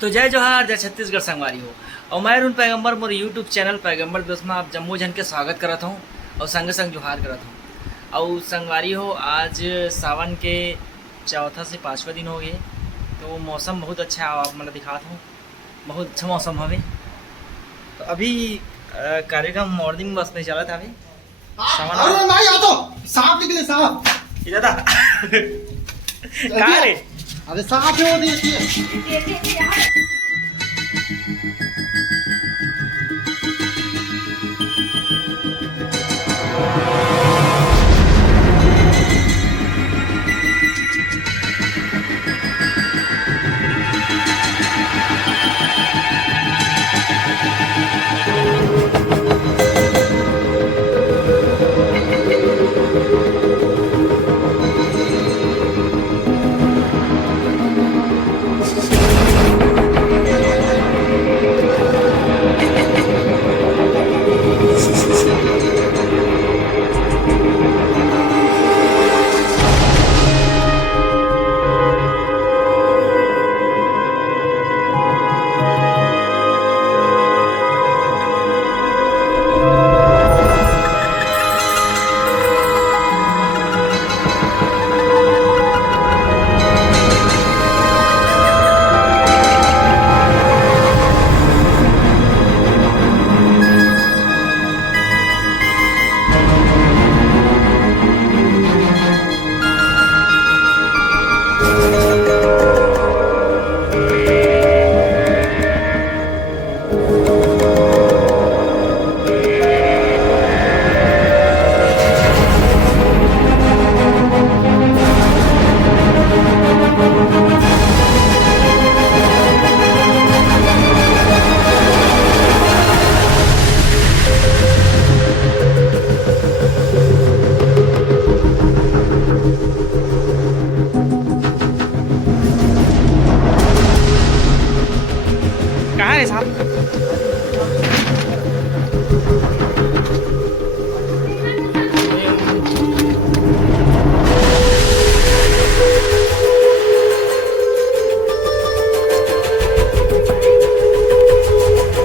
तो जय जोहार जय छत्तीसगढ़ संगवारी हो और मैं अरुण पैगंबर मोर यूट्यूब चैनल पैगंबर दोस्त में आप जम्मू जन के स्वागत करत हूँ और संग संग जोहार करत हूँ। और संगवारी हो आज सावन के चौथा से पाँचवा दिन हो गए तो मौसम बहुत अच्छा है। आप मतलब दिखाता हूँ बहुत अच्छा मौसम हवे। तो अभी कार्यक्रम मॉर्निंग बस में चला था अभी अरे नहीं आता सांप निकले सांप दादा कहाँ रे? अरे सांप है वो देखिए कहाँ है साहब?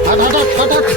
हट हट हट हट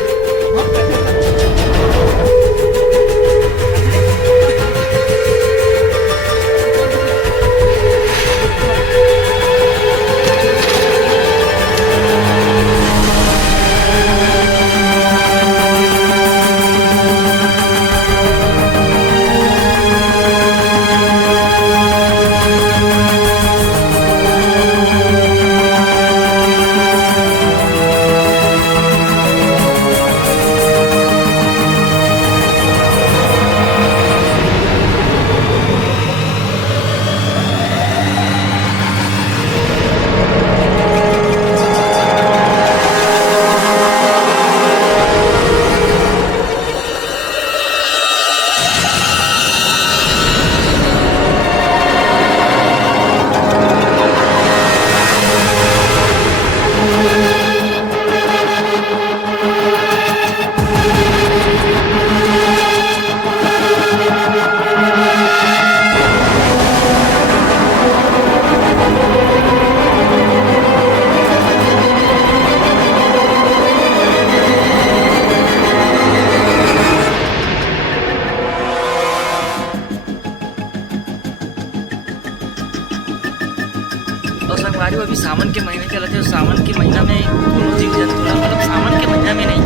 और संगवारी अभी सावन के महीने चलते हैं। सावन के महीना में कोनो जीव जंतु मतलब सावन के महीना में नहीं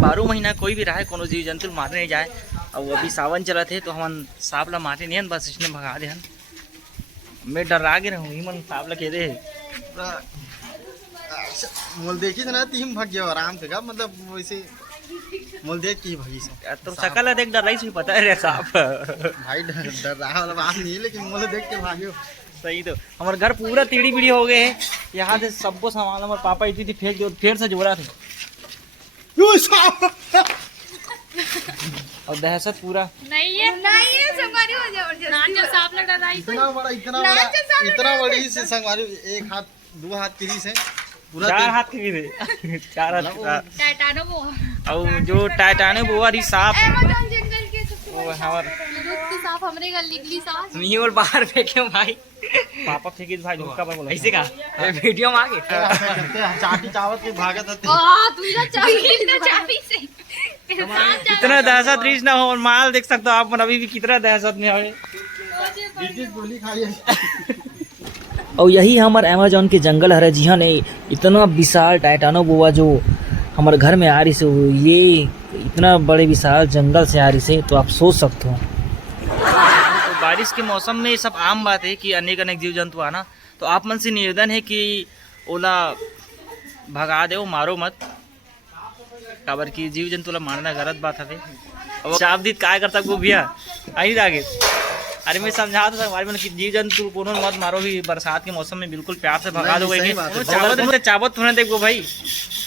12 महीना कोई भी रहे कोनो जीव जंतु मारने नहीं जाए। और अभी सावन चला थे तो हम सांप ला मारे नहीं बस इसने भगा दे। मैं डरा गे रहूँ मन सांप ला दे मोल देखी ना तीन भाग गया आराम से का मतलब वैसे मोल देख की भागी से तो सकल देख डर रही पता है रे सांप भाई डर रहा वाला बात नहीं है लेकिन मोल देख के भागियो सही। तो हमारे घर पूरा टीढ़ी बीड़ी हो गए है। यहाँ से सबको सामान हमारे पापा इतनी थी फिर से जोड़ा थे और दहशत पूरा नहीं है संगवारी हो जाओ नाच जो सांप लग रहा है इतना बड़ी से संगवारी एक हाथ दो हाथ तिरी से पूरा 4 हाथ के भी थे 4 हाथ टाइटानो वो और जो टाइटानो वो वाली सांप अमेज़न जंगल के सबसे वो बड़े हमार सांप तो सांप हमरे घर निकली सांप। तुम और बाहर फेंके हो भाई। पापा फेंकी भाई धोखा पर बोला ऐसे का वीडियो में आगे चाटी चावत के भागत हते तू इधर चाबी से कितना दहशत रीच ना हो और माल देख सकते हो आप अभी भी कितना दहशत में है। बीच गोली खा लिया। और यही हमारे अमेजोन के जंगल है जी हाँ नहीं इतना विशाल टाइटानो बोआ जो हमारे घर में आ रही से ये इतना बड़े विशाल जंगल से आ रही से तो आप सोच सकते हो। तो बारिश के मौसम में ये सब आम बात है कि अनेक अनेक जीव जंतु आना तो आप मन से निवेदन है कि ओला भगा दो मारो मत काबर की जीव जंतु ला मारना गलत बात है। और चाप दीत काय करता वो भैया आई आगे अरे मैं समझा था हमारे मन की जीव जंतु कोनो मत मारो भी बरसात के मौसम में बिल्कुल प्यार से भगा दो चावत होने देखो भाई।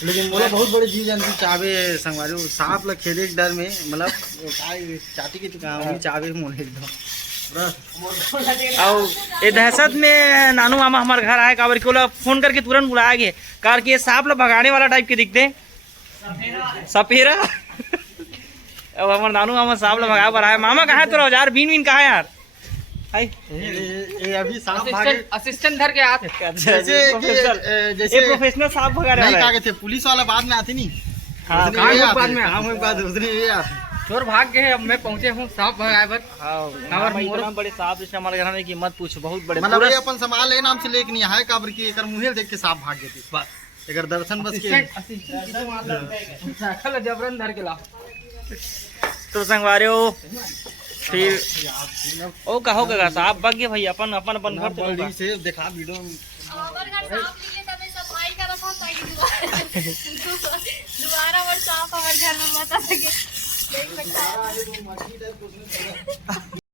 लेकिन मोला बहुत बड़े जीव जंतु चावे संगवारी सांप ला खेले के डर में मतलब काय चाटी के तो चावे मोने एकदम। और ये दहशत में नानू मामा हमारे घर आए काबर के फोन करके तुरंत बुलाया गया कार के सांप ला भगाने वाला टाइप के दिखते सपेरा। अब हमारे नानू मामा सांप ला भगा पर आए मामा कहाँ है तेरा औजार बीन बीन कहाँ है यार ये अभी सांप भागे असिस्टेंट धर के हाथ जैसे प्रोफेशनल सांप भगाने नहीं वाला है। क्या कहते पुलिस वाला बाद में आती नहीं हाँ, उसने कहाँ ये लोग आते, बाद में कहाँ लोग बाद उसने ये आती। चोर भाग गए अब मैं पहुंचे हूँ सांप भगाए बर। हमारे भाई इतना बड़े सांप जैसे हमारे घर में की मत पूछो बहुत बड़े मतलब पूरा ये अपन संभाल ले नाम से लेके नहीं आए काबर की एकर मुंहे देख के सांप भाग गए थे बस एकर दर्शन बस के साइकिल जबरन धर के ला। तो संगवारे हो फिर ओ कहो का सांप भाग गए भाई अपन अपन अपन घर तो बड़ी से देखा वीडियो हमारे घर सांप निकले तब मैं सफाई कर रहा था दोबारा वो सांप हमारे घर में मत आ सके देख सकते हैं।